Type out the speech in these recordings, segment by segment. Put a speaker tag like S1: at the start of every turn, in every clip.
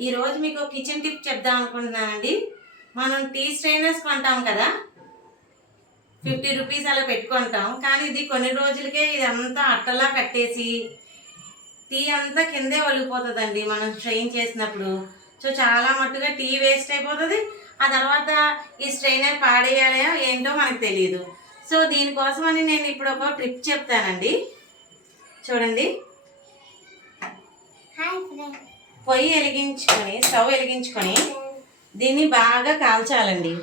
S1: ఈరోజు మీకు kitchen tip చెప్దాం అనుకుంటున్నానండి. మనం టీ స్ట్రైనర్స్ కొంటాం కదా? ఫిఫ్టీ రూపీస్ అలా పెట్టుకుంటాం. కానీ ఇది కొన్ని రోజులకే ఇదంతా అట్టలా కట్టేసి టీ అంతా కిందే ఒలిగిపోతుందండి మనం స్ట్రెయిన్ చేసినప్పుడు. సో చాలా మట్టుగా టీ వేస్ట్ అయిపోతుంది. ఆ తర్వాత ఈ స్ట్రైనర్ పాడేయాలో ఏంటో మనకు తెలియదు సో దీనికోసమని నేను ఇప్పుడు ఒక ట్రిప్ చెప్తానండి. చూడండి.
S2: హాయ్ ఫ్రెండ్
S1: పొయ్యి వెలిగించుకొని స్టవ్ వెలిగించుకొని దీన్ని బాగా కాల్చాలండి.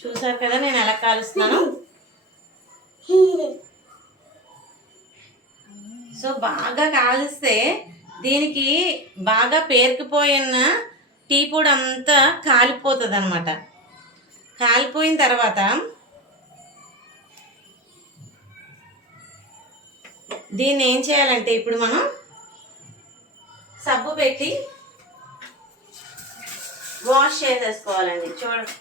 S1: చూసారు కదా నేను ఎలా కాలుస్తున్నాను? సో బాగా కాలిస్తే దీనికి బాగా పేరుకుపోయిన టీ పొడి అంతా కాలిపోతుంది అనమాట కాలిపోయిన తర్వాత దీన్ని ఏం చేయాలంటే ఇప్పుడు మనం సబ్బు పెట్టి వాష్ చేసేసుకోవాలండి. చూడండి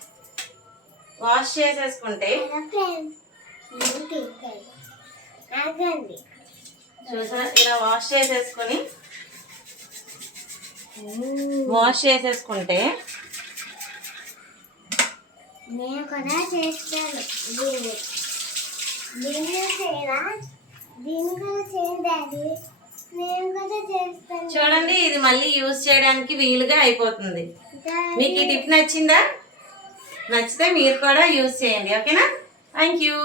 S1: వాష్ చేసేసుకుంటే
S2: ఫ్రెండ్ ఆగండి
S1: చూసా ఇలా వాష్ చేసేసుకొని వాష్ చేసేసుకుంటే
S2: నేను కూడా చేస్తాను. దీన్ని. దీన్ని చేయరా? కూడా చేయండి
S1: చూడండి ఇది మళ్ళీ యూజ్ చేయడానికి వీలుగా అయిపోతుంది. మీకు ఈ టిప్ నచ్చిందా? నచ్చితే మీరు కూడా యూజ్ చేయండి ఓకేనా? Thank you